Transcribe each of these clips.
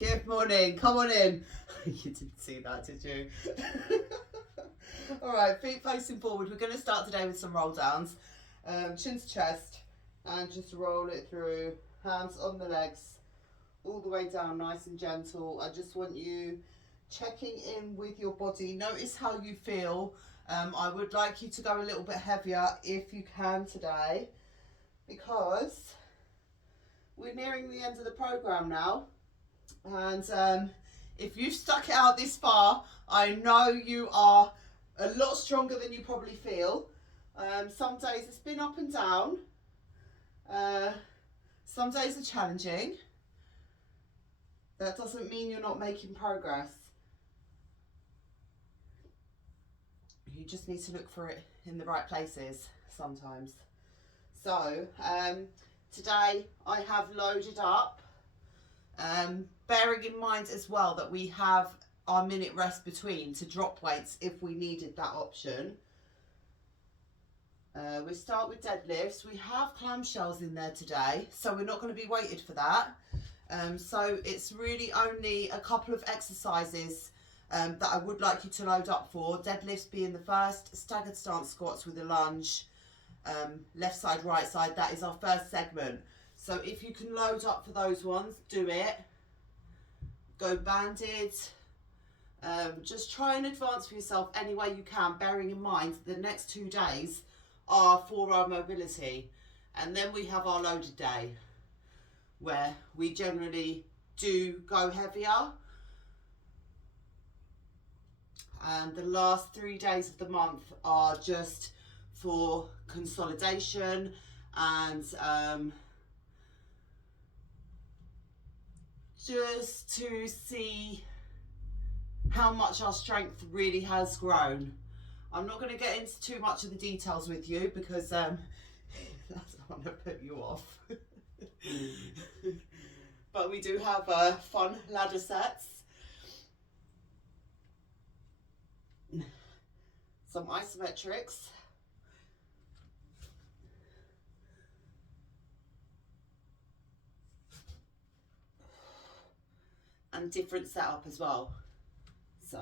Good morning, come on in. You didn't see that, did you? All right, feet facing forward. We're going to start today with some roll downs. Chin to chest, and just roll it through. Hands on the legs, all the way down, nice and gentle. I just want you checking in with your body. Notice how you feel. I would like you to go a little bit heavier if you can today, because we're nearing the end of the program now. And if you've stuck it out this far, I know you are a lot stronger than you probably feel. Some days it's been up and down. Some days are challenging. That doesn't mean you're not making progress. You just need to look for it in the right places sometimes. So today I have loaded up, bearing in mind as well that we have our minute rest between to drop weights if we needed that option. We start with deadlifts. We have clamshells in there today, so we're not going to be weighted for that. So it's really only a couple of exercises that I would like you to load up for. Deadlifts being the first, staggered stance squats with a lunge, left side, right side. That is our first segment. So if you can load up for those ones, do it. Go banded. Just try and advance for yourself any way you can, bearing in mind the next 2 days are for our mobility. And then we have our loaded day, where we generally do go heavier. And the last 3 days of the month are just for consolidation and just to see how much our strength really has grown. I'm not going to get into too much of the details with you because I don't want to put you off. But we do have fun ladder sets. Some isometrics. And different setup as well. So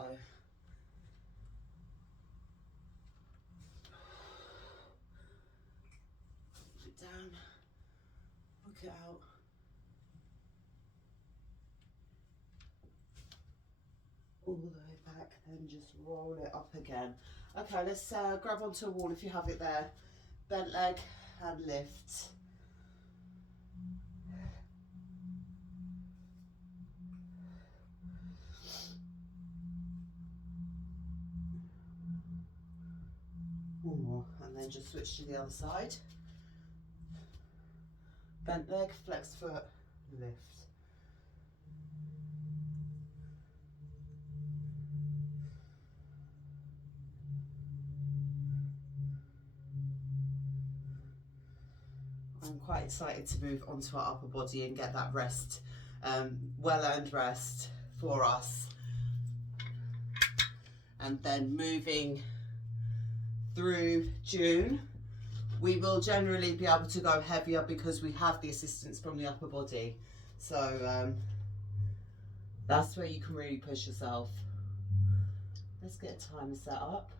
put it down, hook it out. All the way back, then just roll it up again. Okay, let's grab onto a wall if you have it there. Bent leg and lift. One more, and then just switch to the other side. Bent leg, flex foot, lift. I'm quite excited to move onto our upper body and get that rest, well-earned rest for us. And then moving through June, we will generally be able to go heavier because we have the assistance from the upper body. So that's where you can really push yourself. Let's get a timer set up.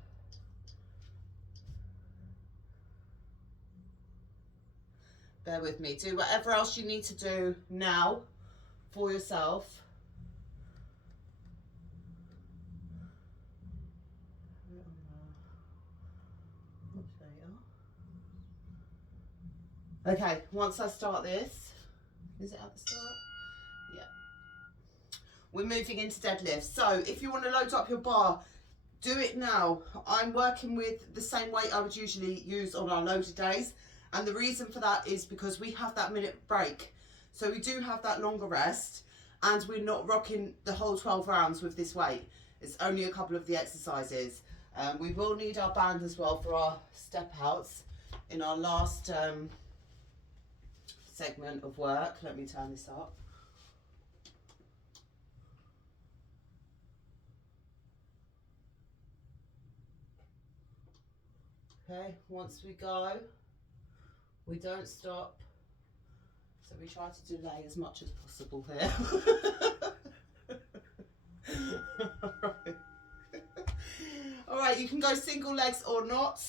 Bear with me. Do whatever else you need to do now for yourself. Okay, once I start this, is it at the start? Yeah. We're moving into deadlifts. So if you want to load up your bar, do it now. I'm working with the same weight I would usually use on our loaded days. And the reason for that is because we have that minute break. So we do have that longer rest, and we're not rocking the whole 12 rounds with this weight. It's only a couple of the exercises. We will need our band as well for our step outs in our last segment of work. Let me turn this up. Okay, once we go, we don't stop. So we try to delay as much as possible here. weight. You can go single legs or not,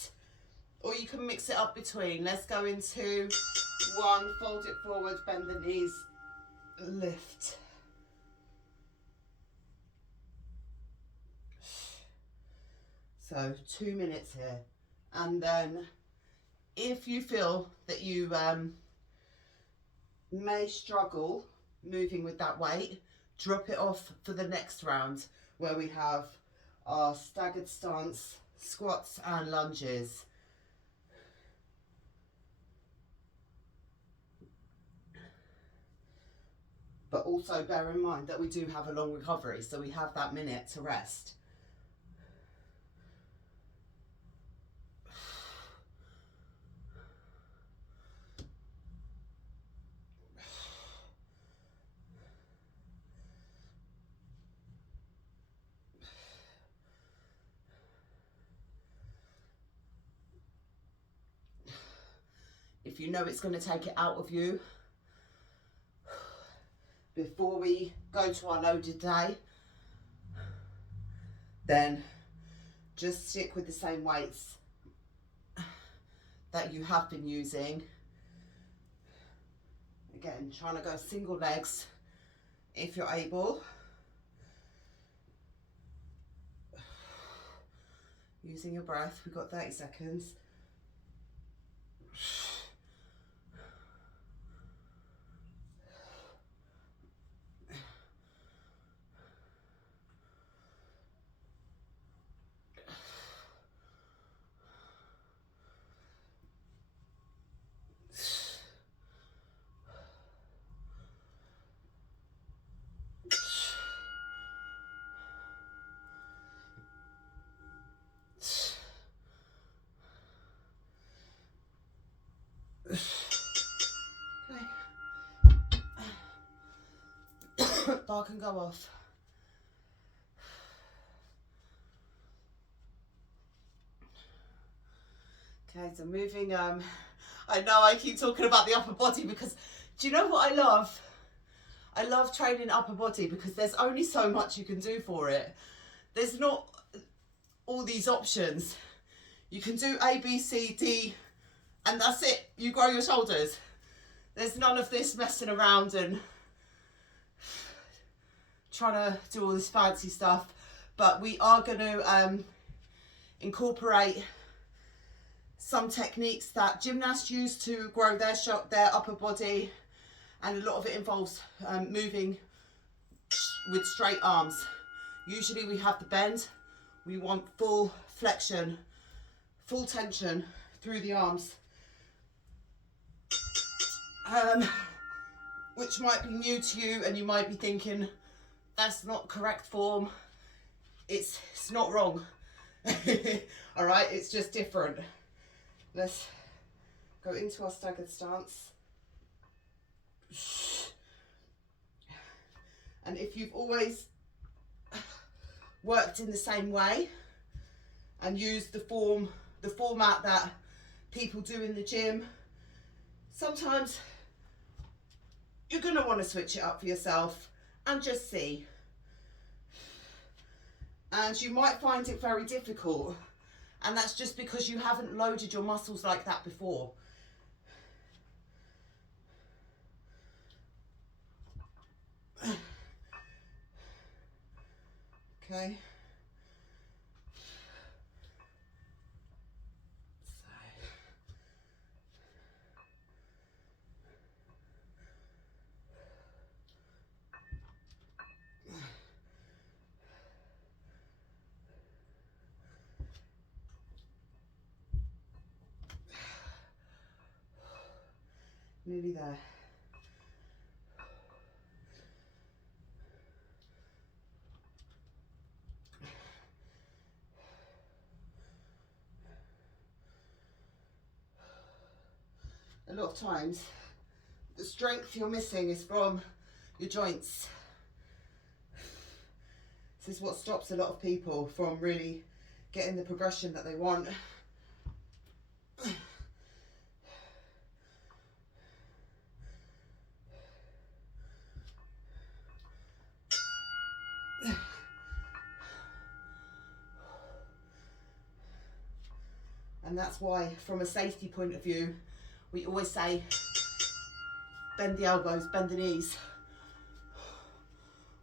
or you can mix it up between. Let's go into 1, fold it forward, bend the knees, lift. So 2 minutes here. And then if you feel that you may struggle moving with that weight, drop it off for the next round, where we have our staggered stance, squats and lunges. But also bear in mind that we do have a long recovery, so we have that minute to rest. If you know it's going to take it out of you, before we go to our loaded day, then just stick with the same weights that you have been using. Again, trying to go single legs if you're able. Using your breath, we've got 30 seconds. Bar can go off. Okay, so moving, I know I keep talking about the upper body because, do you know what I love? I love training upper body because there's only so much you can do for it. There's not all these options. You can do A, B, C, D, and that's it. You grow your shoulders. There's none of this messing around and trying to do all this fancy stuff. But we are going to incorporate some techniques that gymnasts use to grow their upper body, and a lot of it involves moving with straight arms. Usually we have the bend. We want full flexion, full tension through the arms, which might be new to you, and you might be thinking that's not correct form. It's not wrong. All right, it's just different. Let's go into our staggered stance. And if you've always worked in the same way and used the format that people do in the gym, sometimes you're going to want to switch it up for yourself and just see. And you might find it very difficult, and that's just because you haven't loaded your muscles like that before. Okay. Nearly there. A lot of times, the strength you're missing is from your joints. This is what stops a lot of people from really getting the progression that they want. And that's why, from a safety point of view, we always say bend the elbows, bend the knees,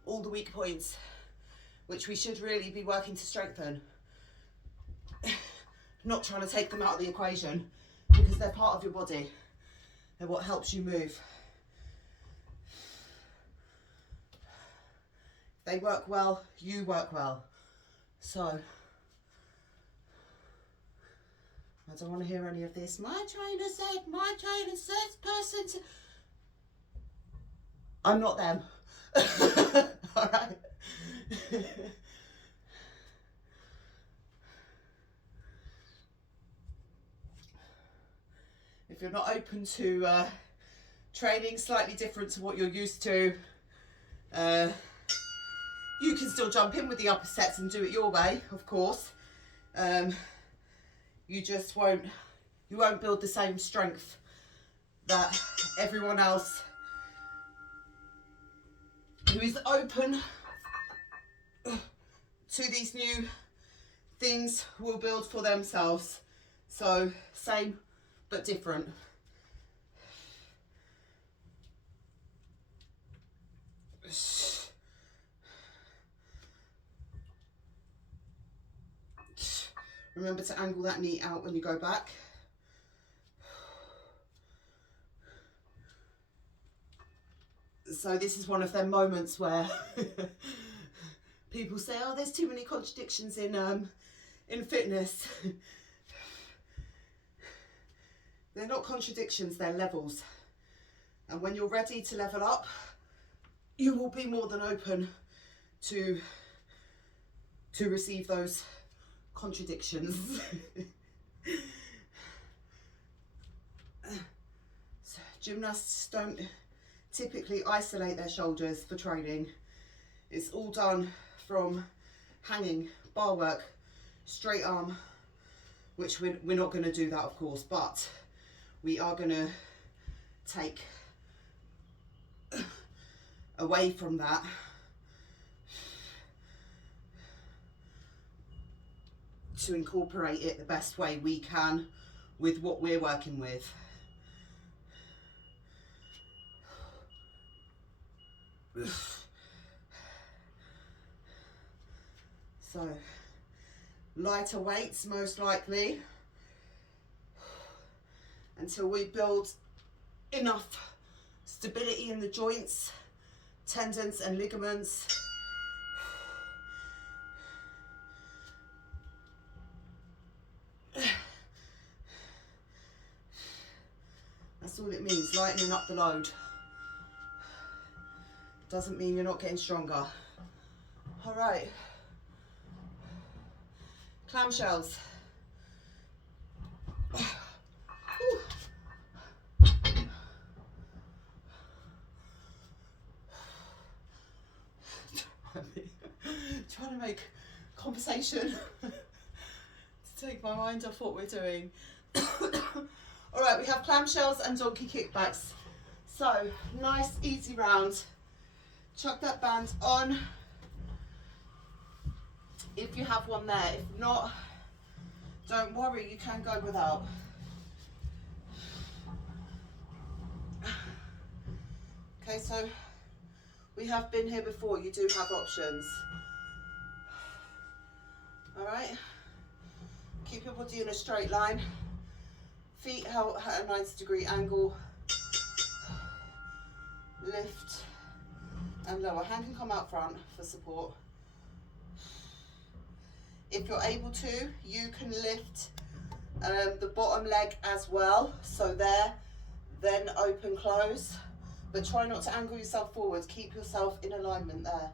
all the weak points, which we should really be working to strengthen. Not trying to take them out of the equation, because they're part of your body. They're what helps you move. They work well, you work well. So, I don't want to hear any of this. My trainer said person to... I'm not them. All right. If you're not open to training slightly different to what you're used to, you can still jump in with the upper sets and do it your way, of course. You just won't build the same strength that everyone else who is open to these new things will build for themselves. So same but different. Remember to angle that knee out when you go back. So this is one of them moments where people say, oh, there's too many contradictions in fitness. They're not contradictions, they're levels. And when you're ready to level up, you will be more than open to receive those contradictions. So gymnasts don't typically isolate their shoulders for training. It's all done from hanging, bar work, straight arm, which we're not going to do that, of course, but we are going to take away from that to incorporate it the best way we can with what we're working with. So, lighter weights most likely, until we build enough stability in the joints, tendons and ligaments. That's all it means, lightening up the load. Doesn't mean you're not getting stronger. All right. Clamshells. Trying to make conversation to take my mind off what we're doing. All right, we have clamshells and donkey kickbacks. So, nice, easy round. Chuck that band on if you have one there. If not, don't worry, you can go without. Okay, so we have been here before. You do have options. All right, keep your body in a straight line. Feet held at a 90-degree angle. Lift and lower. Hand can come out front for support. If you're able to, you can lift the bottom leg as well. So there, then open, close. But try not to angle yourself forwards. Keep yourself in alignment there.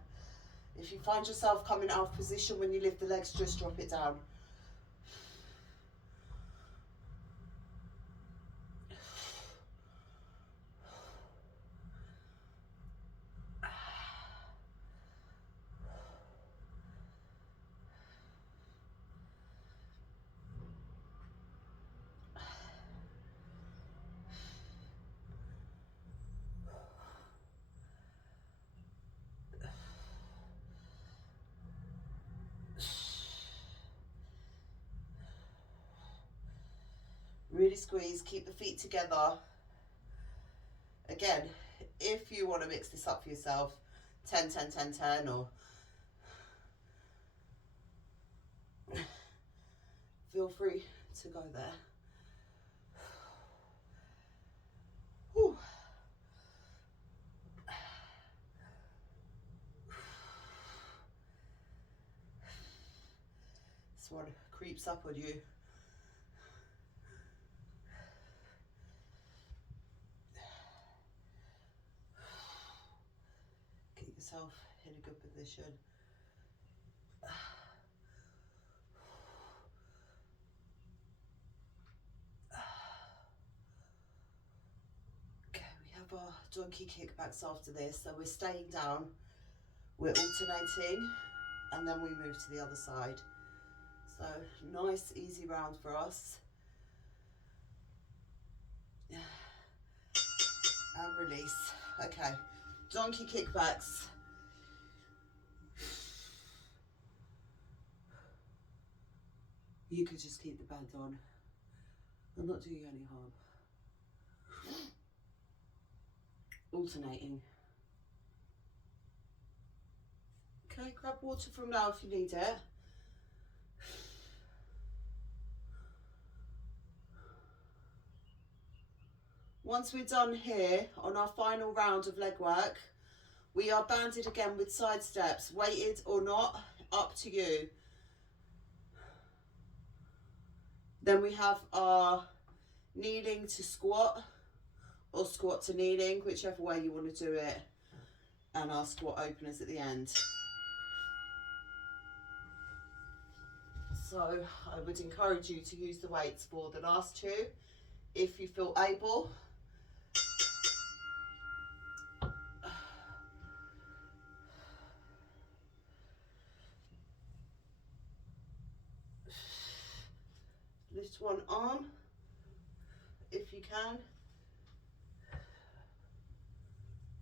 If you find yourself coming out of position when you lift the legs, just drop it down. Really squeeze, keep the feet together. Again, if you want to mix this up for yourself, 10, 10, 10, 10, or feel free to go there. Whew. This one creeps up on you. Get yourself in a good position. Okay, we have our donkey kickbacks after this, so we're staying down, we're alternating, and then we move to the other side. So nice easy round for us. And release. Okay, donkey kickbacks. You could just keep the band on. I'll not do you any harm. Alternating. Okay, grab water from now if you need it. Once we're done here on our final round of leg work, we are banded again with side steps, weighted or not, up to you. Then we have our kneeling to squat, or squat to kneeling, whichever way you want to do it, and our squat openers at the end. So I would encourage you to use the weights for the last two, if you feel able. Lift one arm, if you can.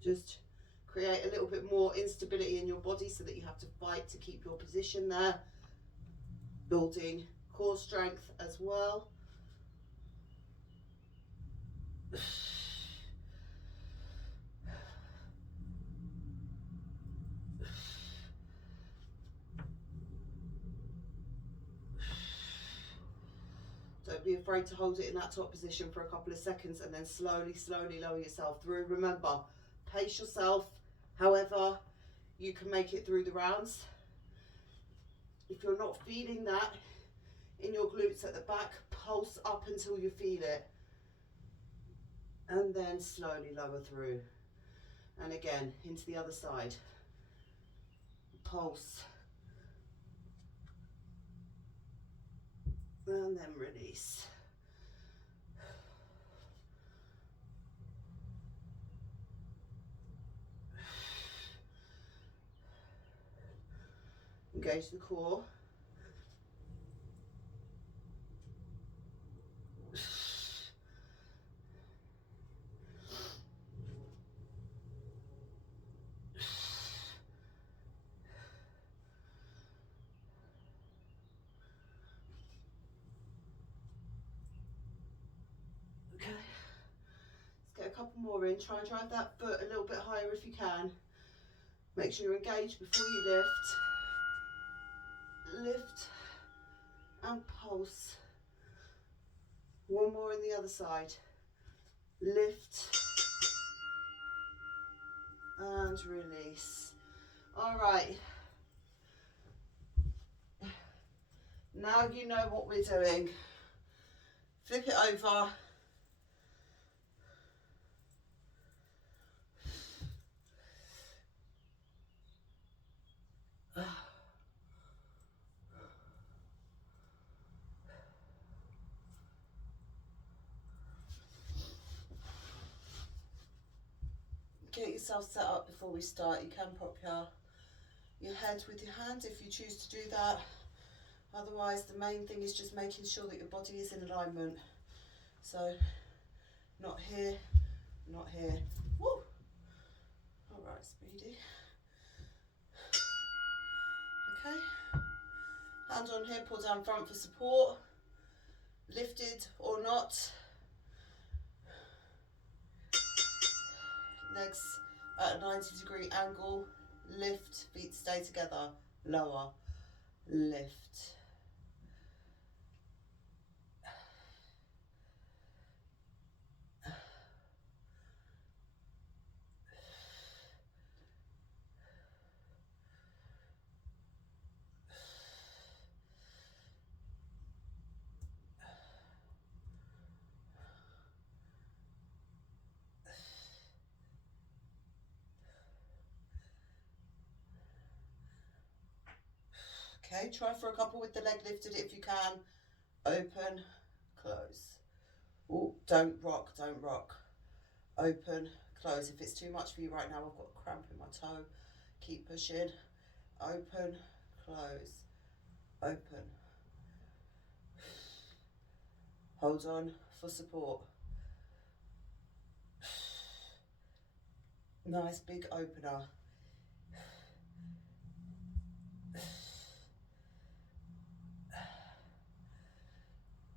Just create a little bit more instability in your body so that you have to fight to keep your position there. Building core strength as well. Don't be afraid to hold it in that top position for a couple of seconds and then slowly, slowly lower yourself through. Remember, pace yourself however you can make it through the rounds. If you're not feeling that in your glutes at the back, pulse up until you feel it. And then slowly lower through. And again, into the other side. Pulse. And then release. Engage the core. Okay, let's get a couple more in. Try and drive that foot a little bit higher if you can. Make sure you're engaged before you lift. Lift and pulse. One more on the other side. Lift and release. All right. Now you know what we're doing. Flip it over. Get yourself set up before we start. You can prop your head with your hand if you choose to do that. Otherwise, the main thing is just making sure that your body is in alignment. So, not here, not here. Woo! All right, Speedy. Okay. Hand on here, pull down front for support. Lifted or not, legs at a 90-degree angle, lift, feet stay together, lower, lift. Okay, try for a couple with the leg lifted if you can. Open, close. Oh, don't rock, don't rock. Open, close. If it's too much for you right now, I've got a cramp in my toe. Keep pushing. Open, close. Open. Hold on for support. Nice big opener.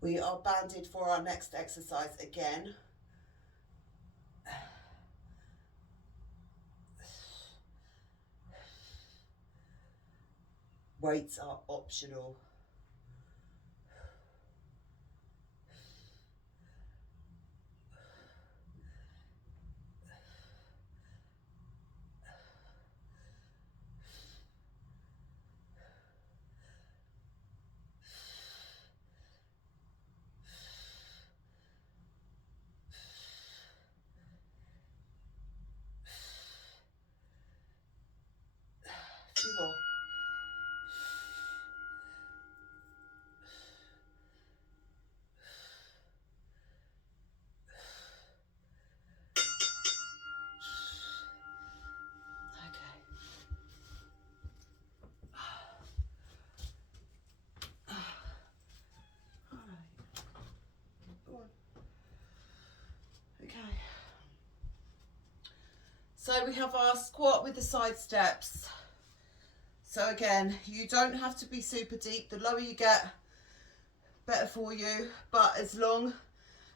We are banded for our next exercise again. Weights are optional. Few more. So we have our squat with the side steps. So again, you don't have to be super deep. The lower you get, better for you. But as long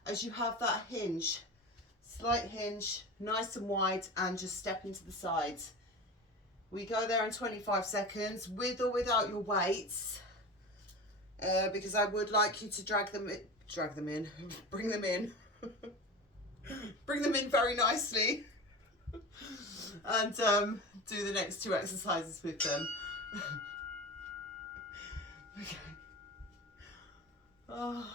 as you have that hinge, slight hinge, nice and wide, and just step into the sides. We go there in 25 seconds with or without your weights, because I would like you to bring them in, bring them in very nicely. And do the next two exercises with them. Okay. Oh.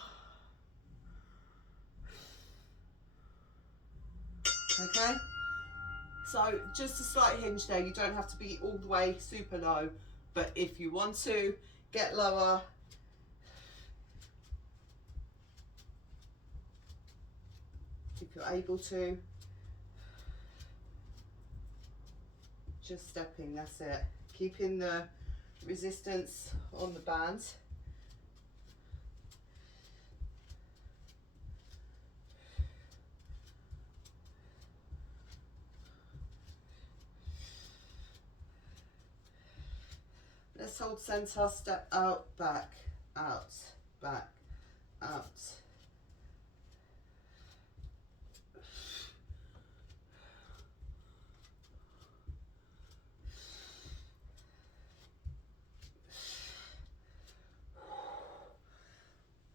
Okay. So just a slight hinge there. You don't have to be all the way super low, but if you want to get lower, if you're able to, just stepping, that's it. Keeping the resistance on the band. Let's hold center, step out, back, out, back, out.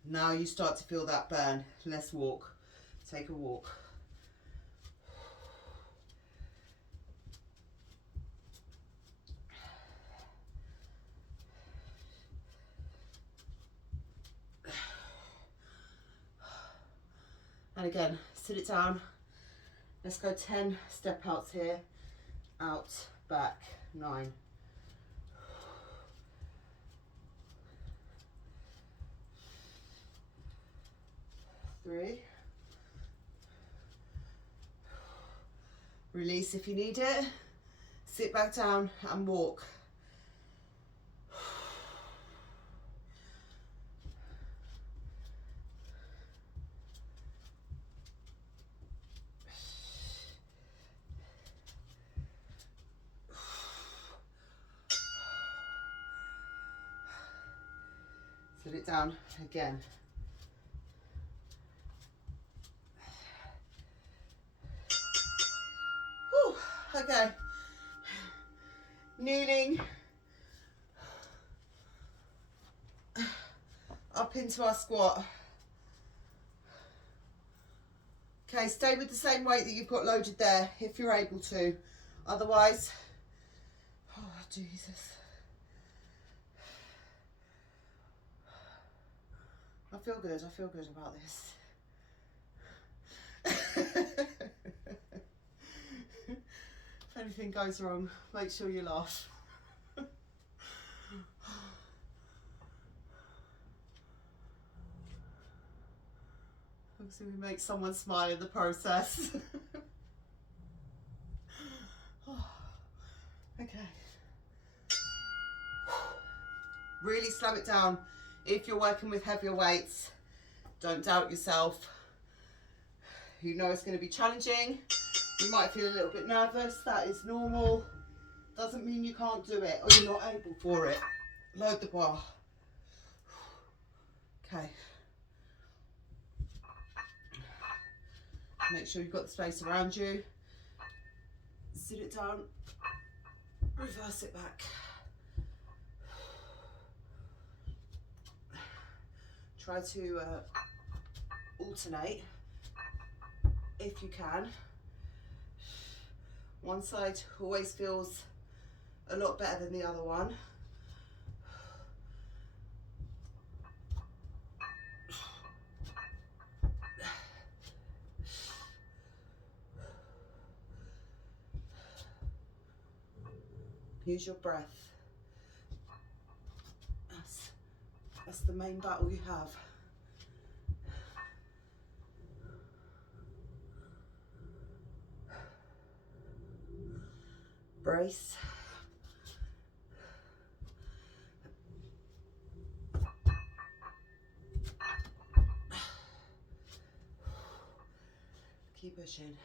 Now you start to feel that burn. Let's walk. Take a walk. And again, sit it down. Let's go 10 step outs here. Out, back, 9. Three. Release if you need it. Sit back down and walk. Sit it down again. kneeling up into our squat. Okay, stay with the same weight that you've got loaded there if you're able to. Otherwise, oh Jesus. I feel good about this. If anything goes wrong, make sure you laugh. Obviously we make someone smile in the process. Okay. Really slow it down. If you're working with heavier weights, don't doubt yourself. You know it's going to be challenging. You might feel a little bit nervous. That is normal. Doesn't mean you can't do it or you're not able for it. Load the bar. Okay. Make sure you've got the space around you. Sit it down. Reverse it back. Try to alternate if you can. One side always feels a lot better than the other one. Use your breath. That's the main battle you have. Brace. Keep pushing.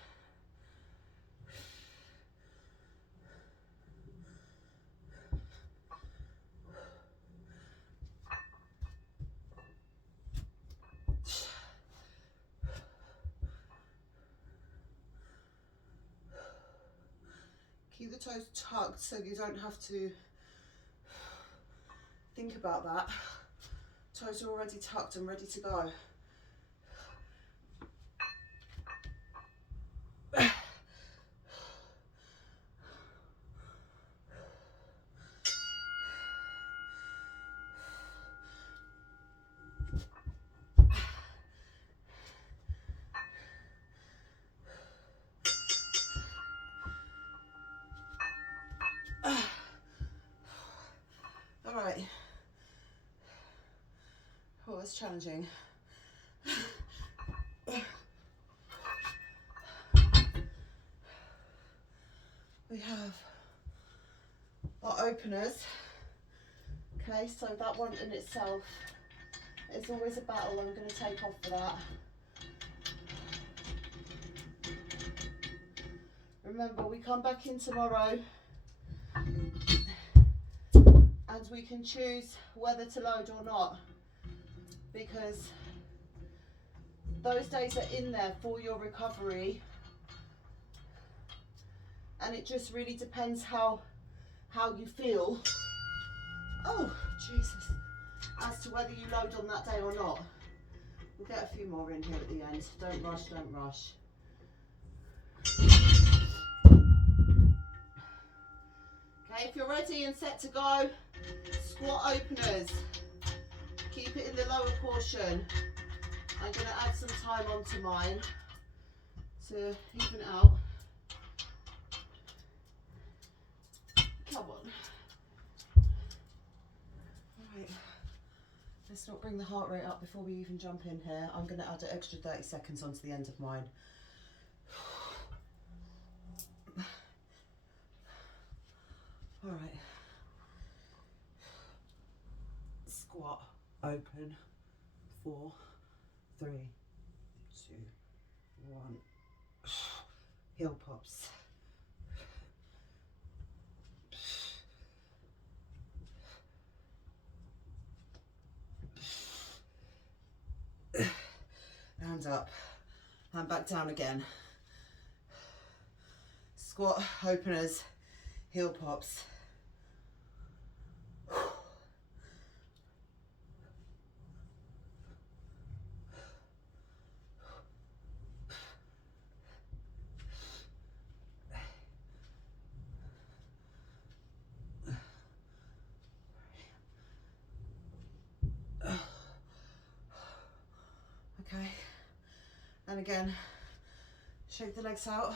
Keep the toes tucked so you don't have to think about that. Toes are already tucked and ready to go. All right. Oh, it's challenging. We have our openers. Okay, so that one in itself is always a battle. I'm going to take off for that. Remember, we come back in tomorrow and we can choose whether to load or not, because those days are in there for your recovery, and it just really depends how you feel. Oh, Jesus. As to whether you load on that day or not. We'll get a few more in here at the end. Don't rush, don't rush. Okay, if you're ready and set to go, squat openers. Keep it in the lower portion. I'm going to add some time onto mine to even it out. Come on. Alright, let's not bring the heart rate up before we even jump in here. I'm going to add an extra 30 seconds onto the end of mine. Alright. Squat, open, 4, 3, 2, 1. Heel pops. Hands up, and back down again. Squat, openers, heel pops. again, shake the legs out.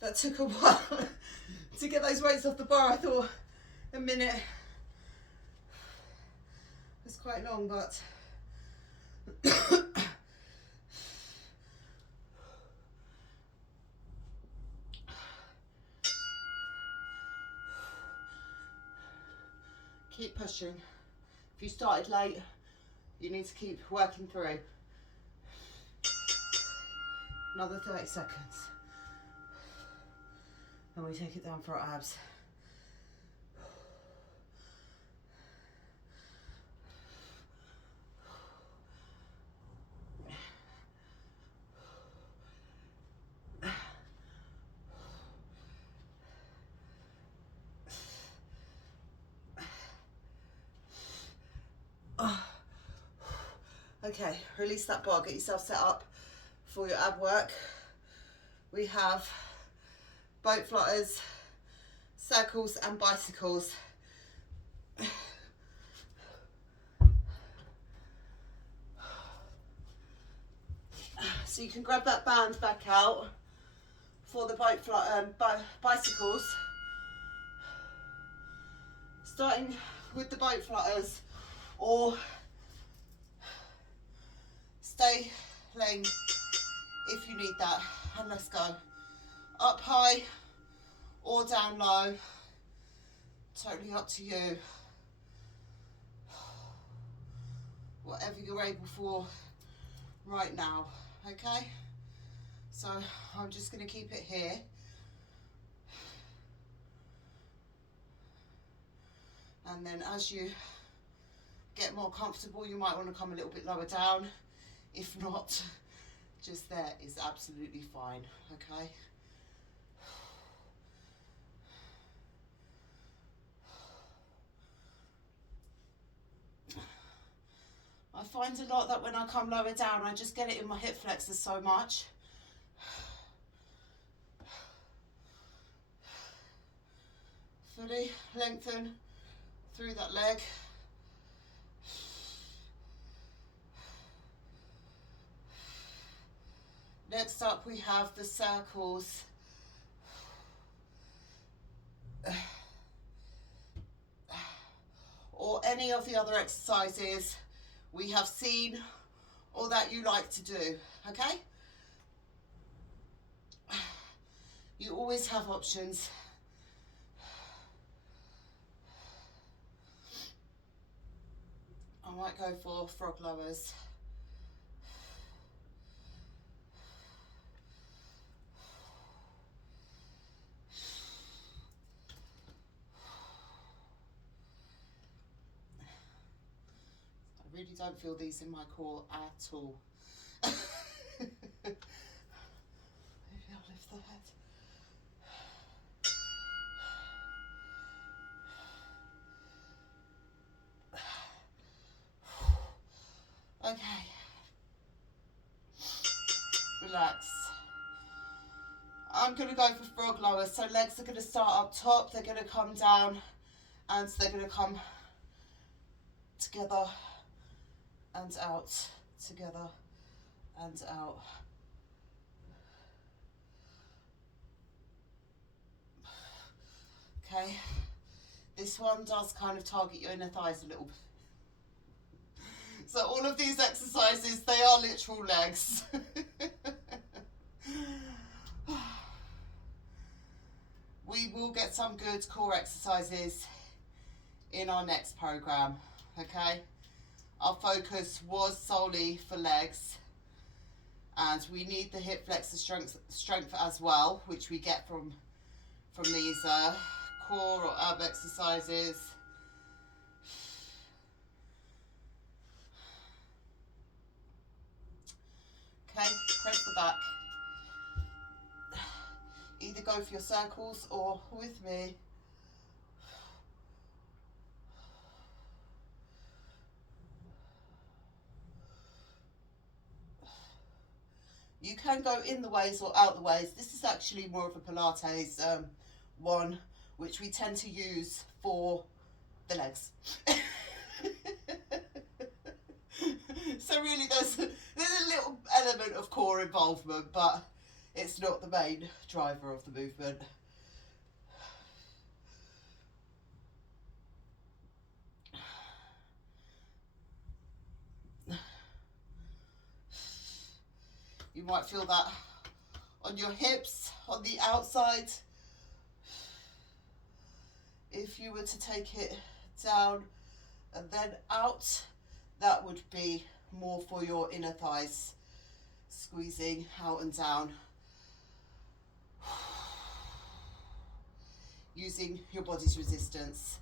That took a while to get those weights off the bar. I thought a minute was quite long, but keep pushing. If you started late, you need to keep working through. Another 30 seconds. And we take it down for our abs. Okay, release that bar, get yourself set up for your ab work. We have boat flutters, circles and bicycles. So you can grab that band back out for the boat bicycles. Starting with the boat flutters, or stay laying if you need that, and let's go. Up high or down low, totally up to you. Whatever you're able for right now, okay? So I'm just going to keep it here. And then as you get more comfortable, you might want to come a little bit lower down. If not, just there is absolutely fine, okay? I find a lot that when I come lower down, I just get it in my hip flexors so much. Fully lengthen through that leg. Next up we have the circles. Or any of the other exercises we have seen or that you like to do, okay? You always have options. I might go for frog lowers. I really don't feel these in my core at all. Maybe I'll lift the head. Okay. Relax. I'm going to go for frog lowers. So legs are going to start up top, they're going to come down, and they're going to come together and out, together and out. Okay, this one does kind of target your inner thighs a little bit. So all of these exercises, they are literal legs. We will get some good core exercises in our next program, okay? Our focus was solely for legs, and we need the hip flexor strength as well, which we get from these core or ab exercises. Okay, press the back. Either go for your circles or with me. You can go in the ways or out the ways. This is actually more of a Pilates one, which we tend to use for the legs. So really there's a little element of core involvement, but it's not the main driver of the movement. You might feel that on your hips, on the outside. If you were to take it down and then out, that would be more for your inner thighs, squeezing out and down, using your body's resistance.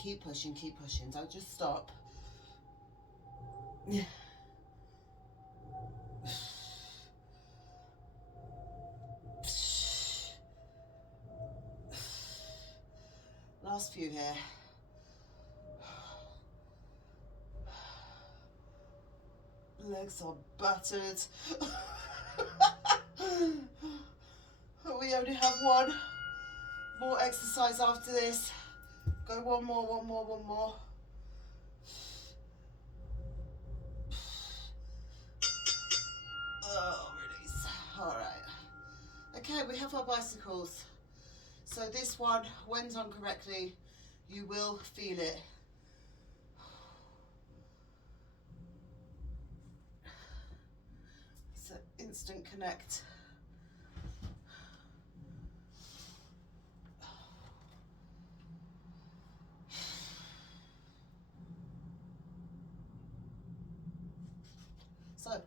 Keep pushing, don't just stop. Last few here. Legs are battered. We only have one more exercise after this. Go one more. Oh, release. All right. Okay, we have our bicycles. So this one, when done correctly, you will feel it. It's an instant connect. So,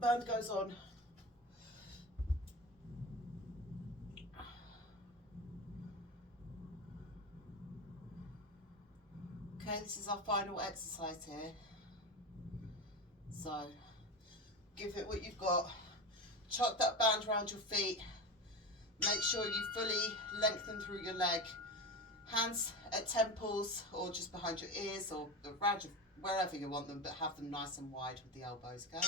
band goes on. Okay, this is our final exercise here. So, give it what you've got. Chuck that band around your feet. Make sure you fully lengthen through your leg. Hands at temples or just behind your ears or around your, wherever you want them, but have them nice and wide with the elbows, okay?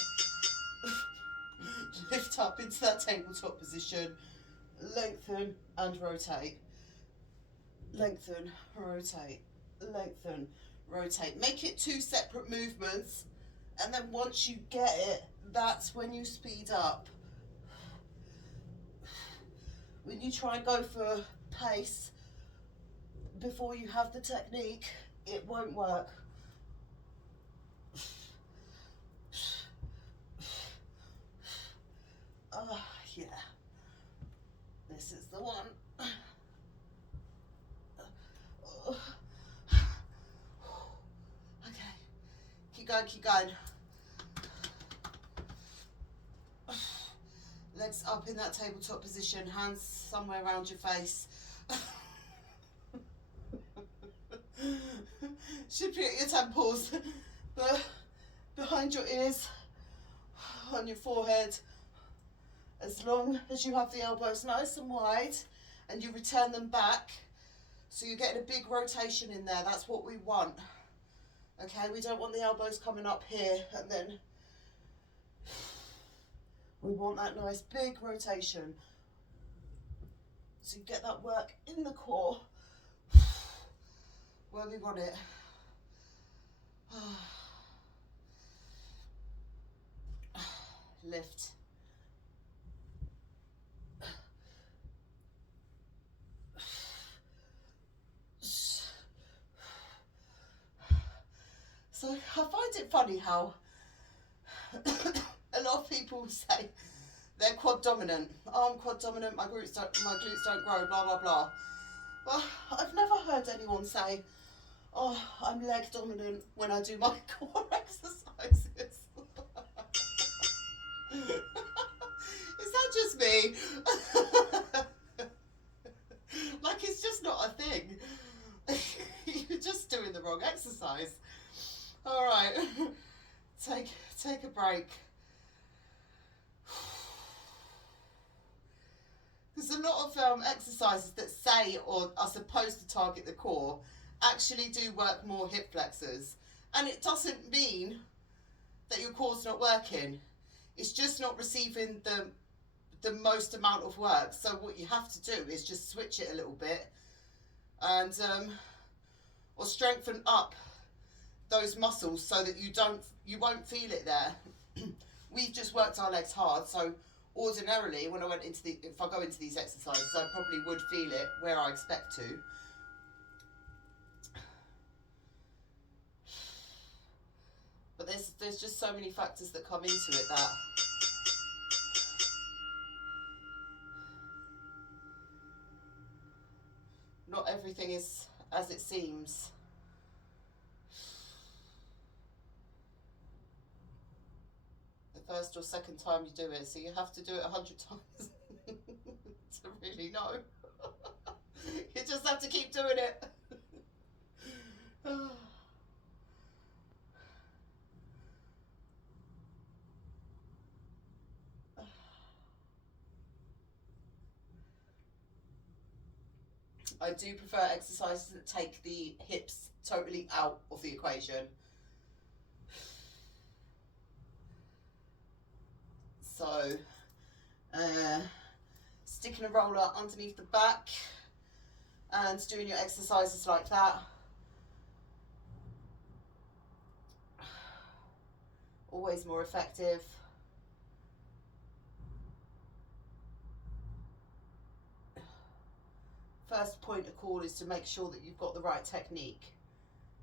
Lift up into that tabletop position. Lengthen and rotate. Lengthen, rotate. Lengthen, rotate. Make it 2 separate movements, and then once you get it, that's when you speed up. When you try and go for pace before you have the technique, it won't work. Yeah, this is the one. Okay, keep going. Legs up in that tabletop position, hands somewhere around your face. Should be at your temples, but behind your ears, on your forehead. As long as you have the elbows nice and wide and you return them back, so you're getting a big rotation in there. That's what we want. Okay, we don't want the elbows coming up here, and then we want that nice big rotation. So you get that work in the core where we want it. Lift. So I find it funny how a lot of people say they're quad dominant. Oh, I'm quad dominant, my glutes don't grow, blah, blah, blah. Well, I've never heard anyone say, oh, I'm leg dominant when I do my core exercises. Is that just me? Like, it's just not a thing. You're just doing the wrong exercise. All right, take a break. There's a lot of exercises that say or are supposed to target the core actually do work more hip flexors, And it doesn't mean that your core's not working. It's just not receiving the most amount of work. So what you have to do is just switch it a little bit and or strengthen up those muscles so that you won't feel it there. We've just worked our legs hard, so ordinarily when if I go into these exercises, I probably would feel it where I expect to. But there's just so many factors that come into it that not everything is as it seems. The first or second time you do it, so you have to do it 100 times to really know. You just have to keep doing it. I do prefer exercises that take the hips totally out of the equation. So, sticking a roller underneath the back and doing your exercises like that. Always more effective. First point of call is to make sure that you've got the right technique.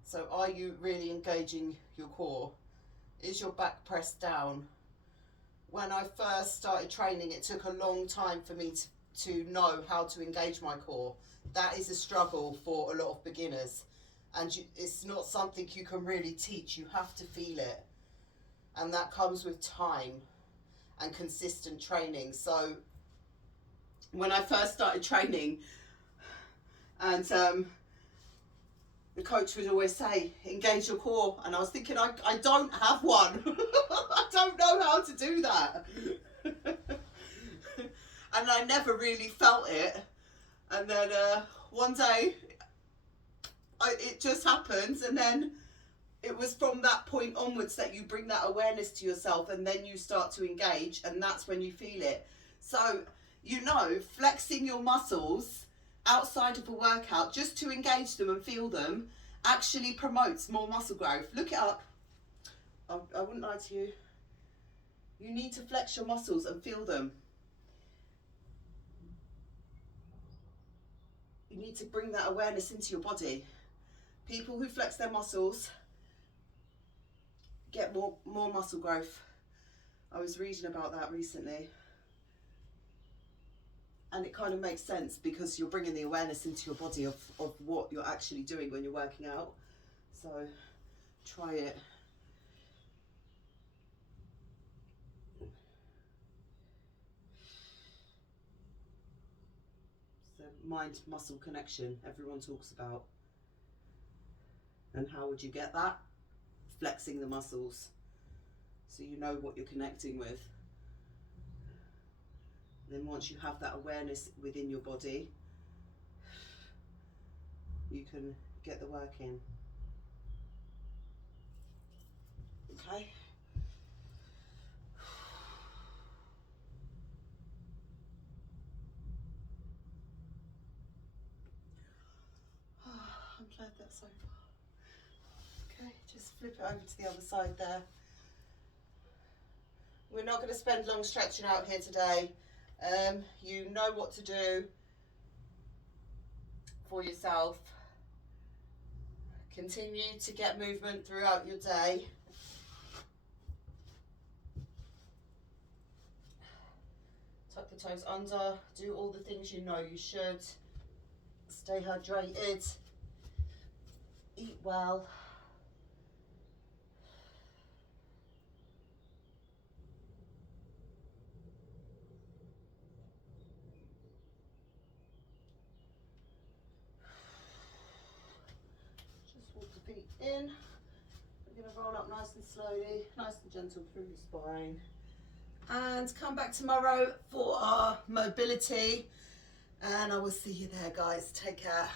So are you really engaging your core? Is your back pressed down? When I first started training, it took a long time for me to know how to engage my core. That is a struggle for a lot of beginners. And it's not something you can really teach. You have to feel it. And that comes with time and consistent training. So when I first started training, and the coach would always say, engage your core. And I was thinking, I don't have one. I don't know how to do that. And I never really felt it. And then one day, it just happens. And then it was from that point onwards that you bring that awareness to yourself, and then you start to engage, and that's when you feel it. So, flexing your muscles outside of a workout, just to engage them and feel them, actually promotes more muscle growth. Look it up. I wouldn't lie to you. You need to flex your muscles and feel them. You need to bring that awareness into your body. People who flex their muscles get more muscle growth. I was reading about that recently. And it kind of makes sense because you're bringing the awareness into your body of what you're actually doing when you're working out. So try it. So mind-muscle connection, everyone talks about. And how would you get that? Flexing the muscles. So you know what you're connecting with. Then once you have that awareness within your body, you can get the work in. Okay. I'm glad that's over. Okay, just flip it over to the other side there. We're not going to spend long stretching out here today. You know what to do for yourself. Continue to get movement throughout your day. Tuck the toes under, do all the things you know you should. Stay hydrated, eat well. Feet in. We're going to roll up nice and slowly, nice and gentle through your spine. And come back tomorrow for our mobility. And I will see you there, guys. Take care.